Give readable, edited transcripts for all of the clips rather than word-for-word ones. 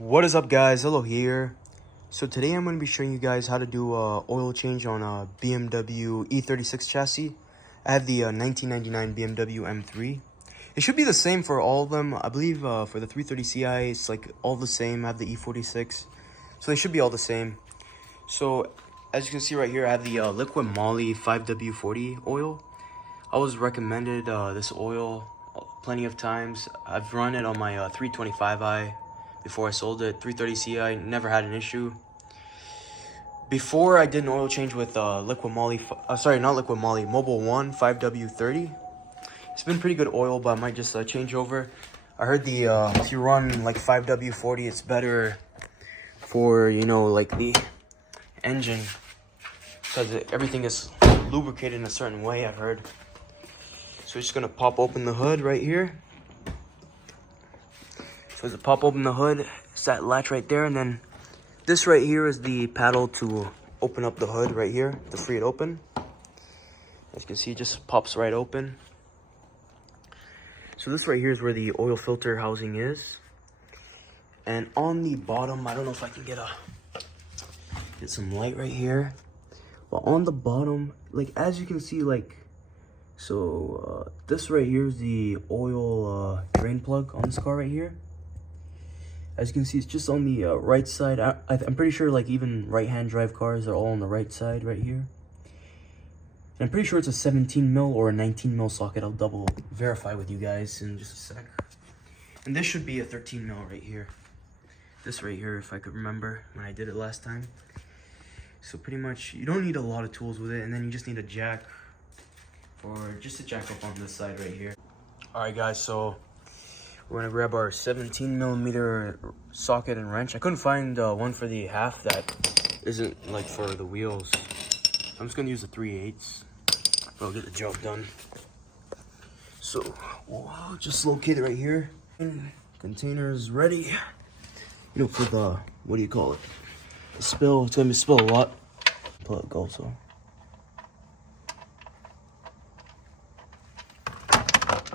What is up, guys? Hello here. So today I'm going to be showing you guys how to do oil change on a BMW E36 chassis. I have the 1999 BMW M3. It should be the same for all of them. I believe for the 330ci it's like all the same. I have the E46, so they should be all the same. So as you can see right here, I have the liquid moly 5W40 oil. I was recommended this oil plenty of times. I've run it on my 325i before I sold it. 330ci, never had an issue. Before I did an oil change with liquid moly, not liquid moly, Mobil 1 5W30. It's been pretty good oil, but I might just change over. I heard the if you run like 5W40, it's better for, you know, like the engine, because everything is lubricated in a certain way, I've heard. So we're just gonna pop open the hood right here. So as I pop open the hood, it's that latch right there, and then this right here is the paddle to open up the hood right here, to free it open. As you can see, it just pops right open. So this right here is where the oil filter housing is. And on the bottom, I don't know if I can get some light right here. But on the bottom, like as you can see, like, so this right here is the oil drain plug on this car right here. As you can see, it's just on the right side. I'm pretty sure like even right-hand drive cars are all on the right side right here. And I'm pretty sure it's a 17 mil or a 19 mil socket. I'll double verify with you guys in just a sec. And this should be a 13 mil right here. This right here, if I could remember when I did it last time. So pretty much, you don't need a lot of tools with it, and then you just need a jack, or just a jack up on this side right here. All right, guys, so we're gonna grab our 17 millimeter socket and wrench. I couldn't find one for the half that isn't like for the wheels. I'm just gonna use the 3/8. I'll get the job done. So we'll just locate it right here. Container is ready. You know, for the, what do you call it? The spill. It's gonna spill a lot. Let it go. So.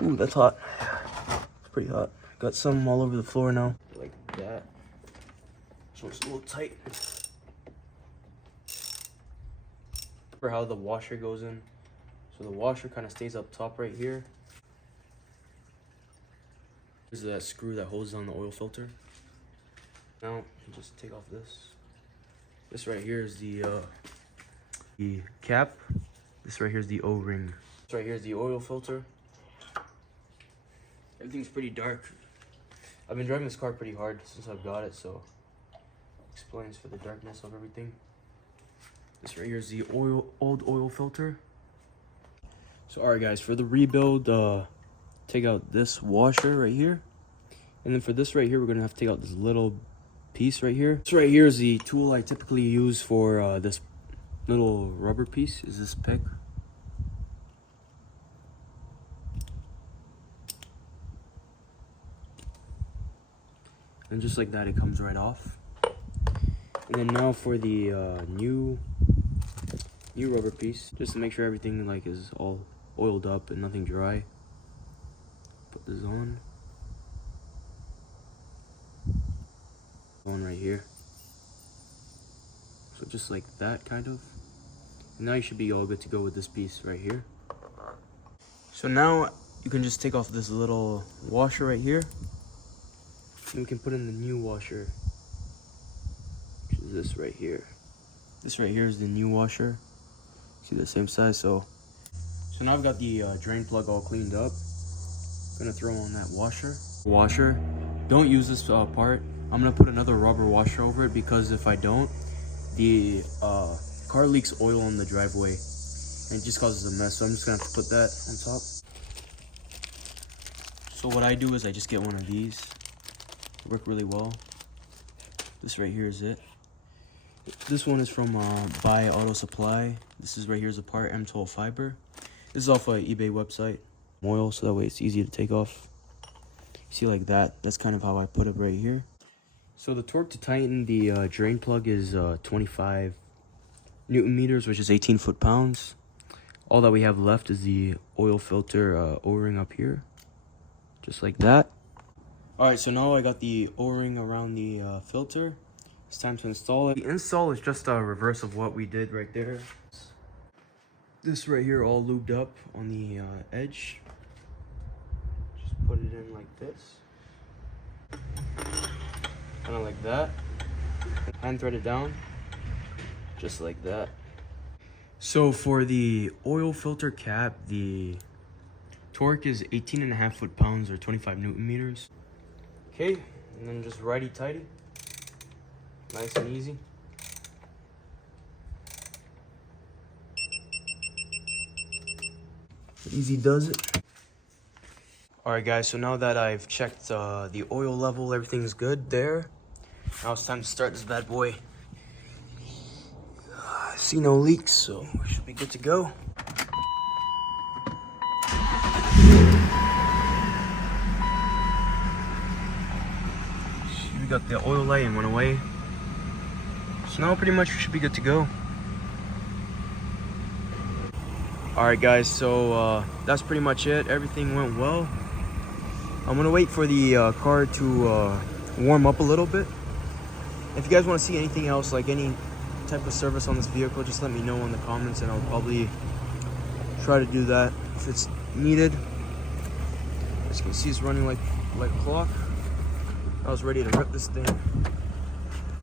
Ooh, that's hot. It's pretty hot. Got some all over the floor now. Like that. So it's a little tight. For how the washer goes in. So the washer kind of stays up top right here. This is that screw that holds on the oil filter. Now, you just take off this. This right here is the cap. This right here is the O-ring. This right here is the oil filter. Everything's pretty dark. I've been driving this car pretty hard since I've got it, so explains for the darkness of everything. This right here is the old oil filter. So alright guys, for the rebuild, take out this washer right here. And then for this right here, we're gonna have to take out this little piece right here. This right here is the tool I typically use for this little rubber piece, is this pick. And just like that, it comes right off. And then now for the new rubber piece, just to make sure everything like is all oiled up and nothing dry. Put this on. On right here. So just like that, kind of. And now you should be all good to go with this piece right here. So now you can just take off this little washer right here. And we can put in the new washer, which is this right here. This right here is the new washer. See, the same size. So now I've got the drain plug all cleaned up. Gonna throw on that washer. Don't use this part. I'm gonna put another rubber washer over it, because if I don't, the car leaks oil on the driveway and it just causes a mess. So I'm just gonna have to put that on top. So what I do is I just get one of these. They work really well. This right here is it. This one is from Buy Auto Supply. This is right here is a part, M12 fiber. This is off an eBay website. Oil, so that way it's easy to take off. See, like that. That's kind of how I put it right here. So the torque to tighten the drain plug is 25 Newton meters, which is 18 foot-pounds. All that we have left is the oil filter O-ring up here, just like that. All right, so now I got the O-ring around the filter. It's time to install it. The install is just a reverse of what we did right there. This right here all lubed up on the edge. Just put it in like this. Kind of like that. Hand thread it down. Just like that. So for the oil filter cap, the torque is 18.5 foot-pounds or 25 Newton meters. Okay, and then just righty-tighty. Nice and easy. Easy does it. Alright guys, so now that I've checked the oil level, everything's good there. Now it's time to start this bad boy. I see no leaks, so we should be good to go. We got the oil light and went away. So now pretty much we should be good to go. Alright guys, so that's pretty much it. Everything went well. I'm gonna wait for the car to warm up a little bit. If you guys want to see anything else, like any type of service on this vehicle, just let me know in the comments and I'll probably try to do that if it's needed. As you can see, it's running like a clock. I was ready to rip this thing.